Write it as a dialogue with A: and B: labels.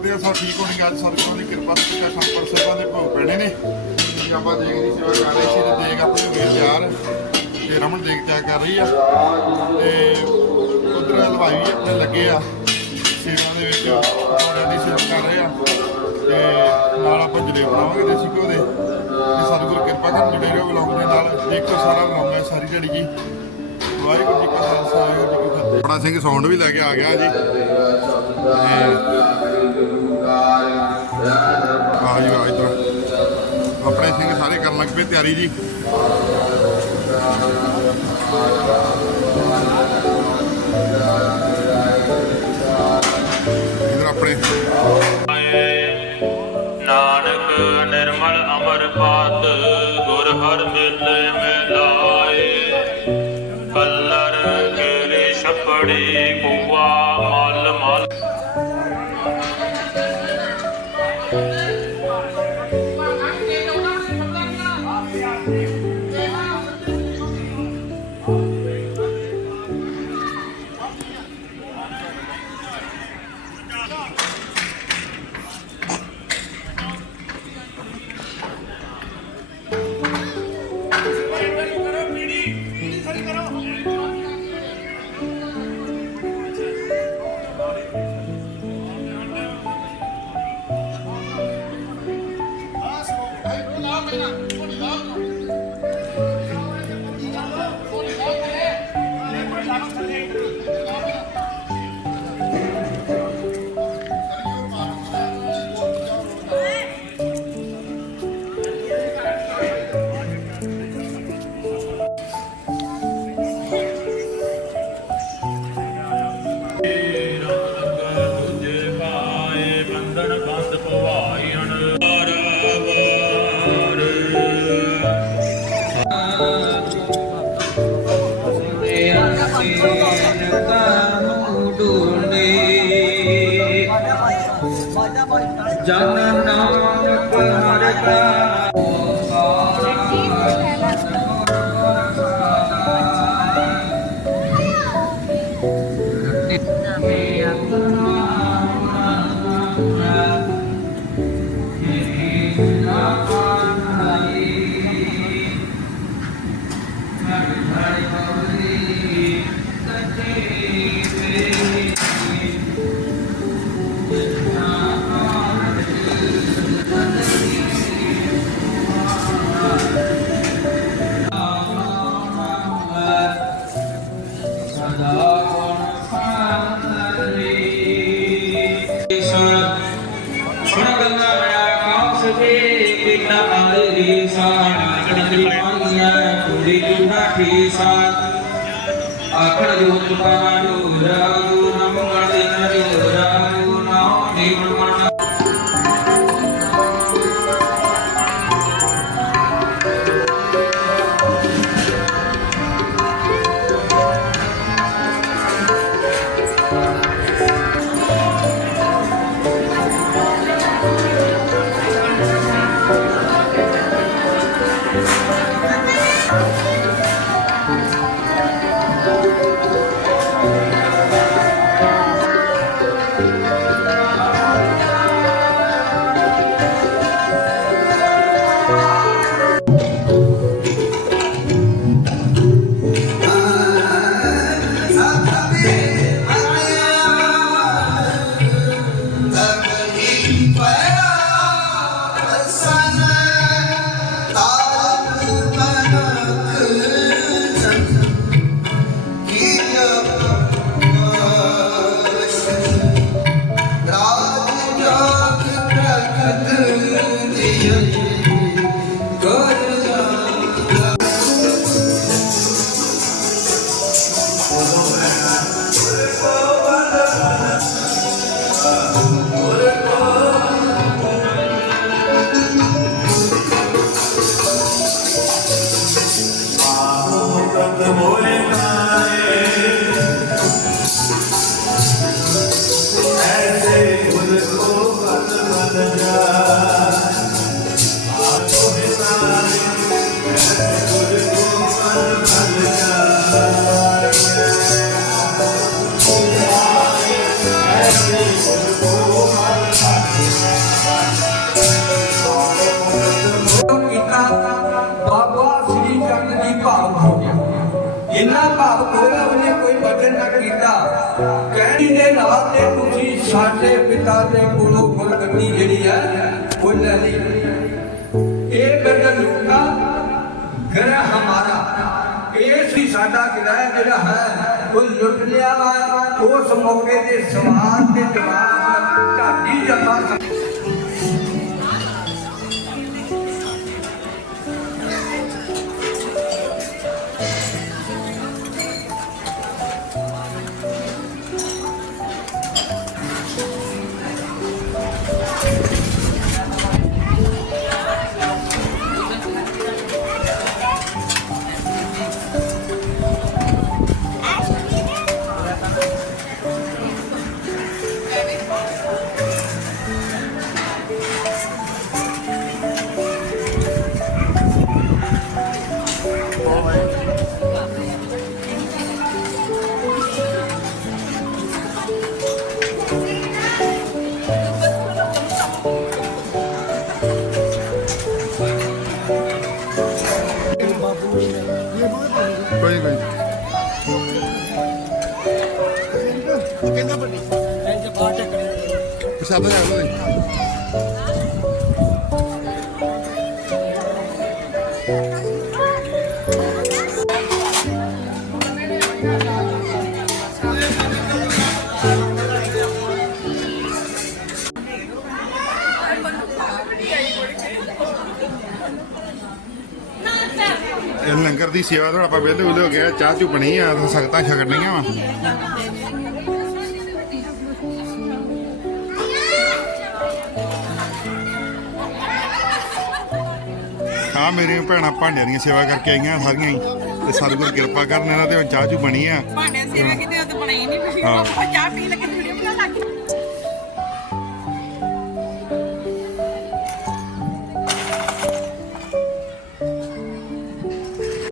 A: ਕਰਦੇ ਆ ਸਭ ਠੀਕ ਹੋਣੀ ਅੱਜ ਸਰਕਾਰ ਦੀ ਕਿਰਪਾ ਸਦਕਾ ਖੰਪਰ ਸਾਹਿਬਾਂ ਦੇ ਭੋਗ ਪੈਣੇ ਨੇ। ਤੇ ਆਪਾਂ ਦੇਗ ਦੀ ਸੇਵਾ ਕਰ ਰਹੇ ਸੀ, ਤੇ ਦੇਗ ਆਪਣੇ ਵੀਰ ਯਾਰ ਤੇ ਰਮਨ ਦੇਗ ਤਿਆਗ ਕਰ ਰਹੀ ਆ। ਤੇ ਉਧਰ ਹਲਵਾਈ ਵੀ ਆਪਣੇ ਲੱਗੇ ਆ, ਸੇਵਾ ਦੇ ਵਿੱਚ ਉਹਨਾਂ ਦੀ ਸੇਵਾ ਕਰ ਰਹੇ ਆ। ਤੇ ਨਾਲ ਆਪਾਂ ਜੁੜੇ ਬਣਾਵਾਂਗੇ ਦੇਸੀ ਘਿਓ ਦੇ। ਤੇ ਸਤਿਗੁਰ ਕਿਰਪਾ ਕਰਨ, ਜੁੜੇ ਰਹੋ ਵਲੌਗ ਦੇ ਨਾਲ। ਦੇਖੋ ਸਾਰਾ ਵਲੌਗ ਹੈ, ਸਾਰੀ ਜਿਹੜੀ ਜੀ। ਵਾਹਿਗੁਰੂ ਜੀ ਕਾ ਖਾਲਸਾ ਵਾਹਿਗੁਰੂ ਜੀ ਕੀ ਫਤਿਹ। ਆਪਣਾ ਸਿੰਘ ਸਾਊਂਡ ਵੀ ਲੈ ਕੇ ਆ ਗਿਆ ਜੀ। ਆ ਜੀ ਆ ਇਧਰ ਆਪਣੇ ਸਿੰਘ ਸਾਰੇ ਕਰਨ ਲੱਗ ਪਏ ਤਿਆਰੀ ਜੀ। ਇਧਰ ਆਪਣੇ।
B: ਨਾਨਕ ਨਿਰਮਲ ਅਮਰ ਪਾਤ ਗੁਰ ਹਰ ਮਿਲੇ। ਮਿਲਾਏ ਤੁਝੇ ਪਾਏ ਬੰਧਨ ਬੰਦ ਪਵਾਇਣ ਵਾਰ
C: জগন্নাথ ਨਾਨਕ ਹਰਿ ਕਾ
D: ਹੈ ਉਹ ਲੈ ਲਈ ਇਹ ਪਿੰਡ ਲੂਕਾ ਗ੍ਰਹਿ ਇਹ ਸੀ ਸਾਡਾ ਗ੍ਰਹਿ ਜਿਹੜਾ ਹੈ, ਉਹ ਲੁੱਟ ਲਿਆ ਵਾ। ਉਸ ਮੌਕੇ ਦੇ ਸਮਾਨ ਤੇ ਜਵਾਬ ਢਾਡੀ ਜੱਥਾ
A: ਪਿਸ਼ਾਬ ਦਾ ਇਹ ਲੰਗਰ ਦੀ ਸੇਵਾ ਤੋਂ ਆਪਾਂ ਵਿਹਲੇ ਵਿਹਲੇ ਹੋ ਗਏ ਚਾਹ ਚੁ ਬਣੀ ਆ ਸਖਤਾਂ ਛਕਣੀਆਂ ਵਾ ਆ ਮੇਰੀਆਂ ਭੈਣਾਂ ਭਾਂਡਿਆਂ ਦੀਆਂ ਸੇਵਾ ਕਰਕੇ ਆਈਆਂ ਸਾਰੀਆਂ ਹੀ। ਤੇ ਸਤਿਗੁਰ ਕਿਰਪਾ ਕਰਨ ਇਹਨਾਂ ਤੇ ਹੁਣ ਚਾਹ ਚੁ ਬਣੀ ਆ।
E: ਭਾਂਡੇ ਸੇਵਾ ਕਿਤੇ ਉਹ ਤਾਂ ਬਣਾਈ ਨਹੀਂ। ਪਈ
A: ਹਾਂ।
E: ਚਾਹ ਪੀ ਲਗੇ